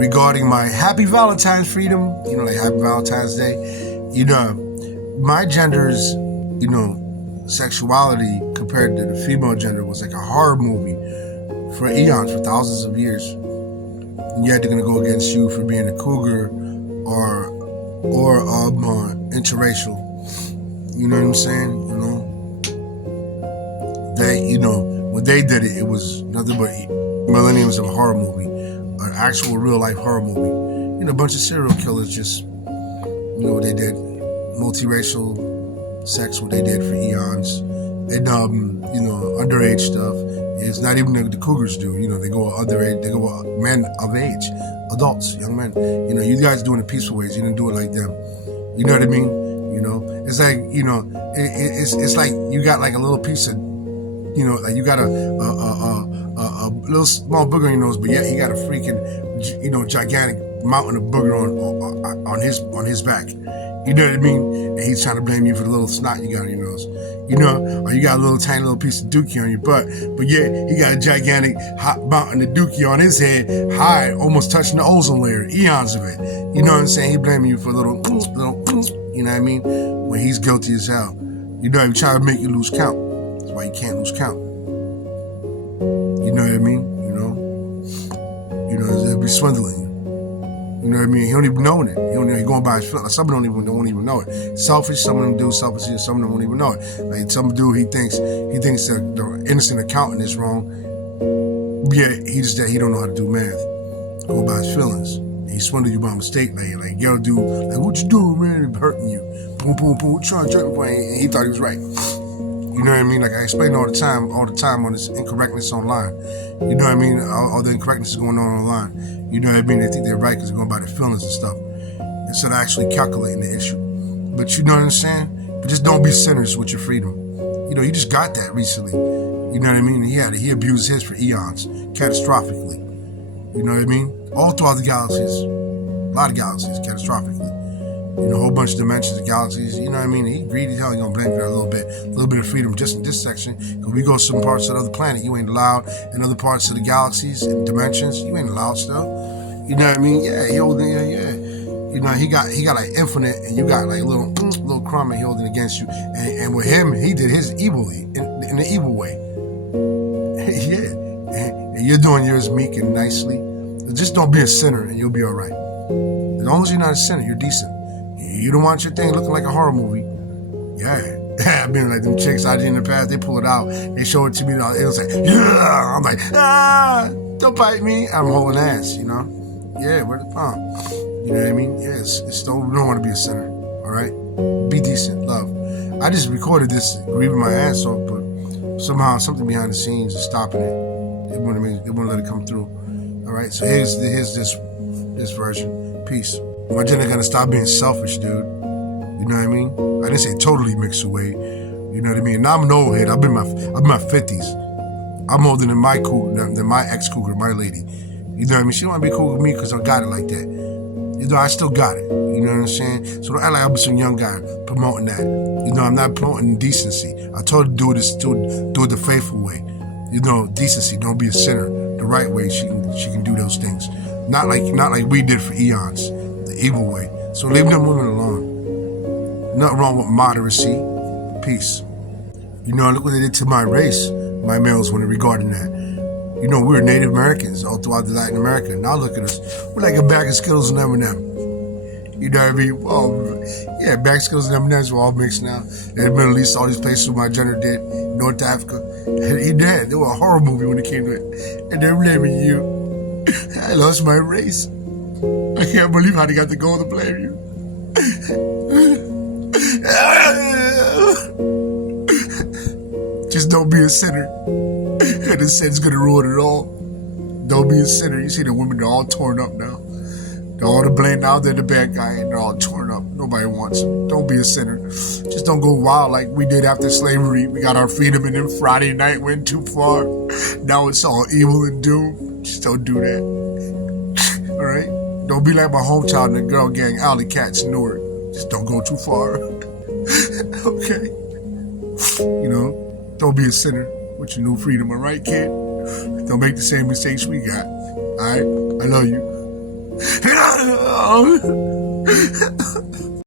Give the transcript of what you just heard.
regarding my Happy Valentine's freedom, like Happy Valentine's Day, my gender's, sexuality compared to the female gender was like a horror movie for eons, for thousands of years. And yet they're gonna go against you for being a cougar or interracial. You know what I'm saying? They, when they did it, it was nothing but millenniums of a horror movie, an actual real life horror movie. A bunch of serial killers just, what they did, multiracial sex, what they did for eons, and underage stuff. It's not even the cougars do. They go underage. They go men of age, adults, young men. You guys do it in peaceful ways. You didn't do it like them. You know what I mean? It's like it's like you got like a little piece of, like you got a little small booger on your nose, but yeah, you got a freaking, gigantic mountain of booger on his back. You know what I mean? And he's trying to blame you for the little snot you got on your nose. Or you got a little tiny little piece of dookie on your butt, but yeah, he got a gigantic hot mountain of dookie on his head, high, almost touching the ozone layer, eons of it. You know what I'm saying? He blaming you for a little, you know what I mean? When he's guilty as hell. He trying to make you lose count. That's why you can't lose count. You know what I mean? They'll be swindling you. You know what I mean? He don't even know it. He going by his feelings. Some don't even know it. Selfish. Some of them do selfish. Some of them don't even know it. Like some dude, he thinks that the innocent accountant is wrong. Yeah, he don't know how to do math. Go by his feelings. And he swindled you by mistake. Like yo, dude, like what you doing, man? I'm hurting you. Boom, boom, boom. What you trying to jerk me? And he thought he was right. You know what I mean? Like I explain all the time on this incorrectness online. You know what I mean? All the incorrectness is going on online. You know what I mean? They think they're right because they're going by their feelings and stuff instead of actually calculating the issue. But you know what I'm saying? But just don't be sinners with your freedom. You just got that recently. You know what I mean? He abused his for eons, catastrophically. You know what I mean? All throughout the galaxies, a lot of galaxies, catastrophically. A whole bunch of dimensions of galaxies. You know what I mean? He greedy as hell. He gonna blame you for that a little bit of freedom just in this section. Because we go to some parts of the other planet, you ain't allowed. In other parts of the galaxies and dimensions, you ain't allowed still. You know what I mean? Yeah, he holding. Yeah. He got like infinite, and you got like little crumb, and he holding against you. And with him, he did his evilly in the evil way. Yeah, and you're doing yours meek and nicely. Just don't be a sinner, and you'll be all right. As long as you're not a sinner, you're decent. You don't want your thing looking like a horror movie. Yeah. I've been like them chicks I did in the past, they pull it out, they show it to me, it was like, yeah. I'm like, don't bite me. I'm holding ass, Yeah, where the pump? You know what I mean? Yeah, don't want to be a sinner, all right? Be decent, love. I just recorded this, grieving my ass off, but somehow something behind the scenes is stopping it. They wouldn't let it come through. All right, so here's this version. Peace. My gender gonna stop being selfish, dude. You know what I mean? I didn't say totally mix away. You know what I mean? Now I'm an old head. I'm in my 50s. I'm older than my ex-cougar, my lady. You know what I mean? She don't want to be cool with me because I got it like that. I still got it. You know what I'm saying? So don't act like I'm some young guy promoting that. I'm not promoting decency. I told her to do it the faithful way. Decency. Don't be a sinner. The right way. She can do those things. Not like we did for eons. The evil way. So leave them women alone. Nothing wrong with moderacy. Peace. Look what they did to my race, my males, when regarding that. We were Native Americans all throughout the Latin America. Now look at us. We're like a bag of Skittles and M&M. You know what I mean? Well, yeah, bag of Skittles and M&Ms were all mixed now. In the Middle East, all these places where my gender did. North Africa. And he did. They were a horror movie when it came to it. And they're blaming you. I lost my race. I can't believe how they got the goal to blame you. Just don't be a sinner. The sin's gonna ruin it all. Don't be a sinner. You see the women, they're all torn up now. They're all to blame now. They're the bad guy and they're all torn up. Nobody wants them. Don't be a sinner. Just don't go wild like we did after slavery. We got our freedom and then Friday night went too far. Now it's all evil and doom. Just don't do that. All right? Don't be like my hometown in the girl gang, Alley Cats, Newark. Just don't go too far. Okay? Don't be a sinner with your new freedom, all right, kid? Don't make the same mistakes we got. All right? I love you.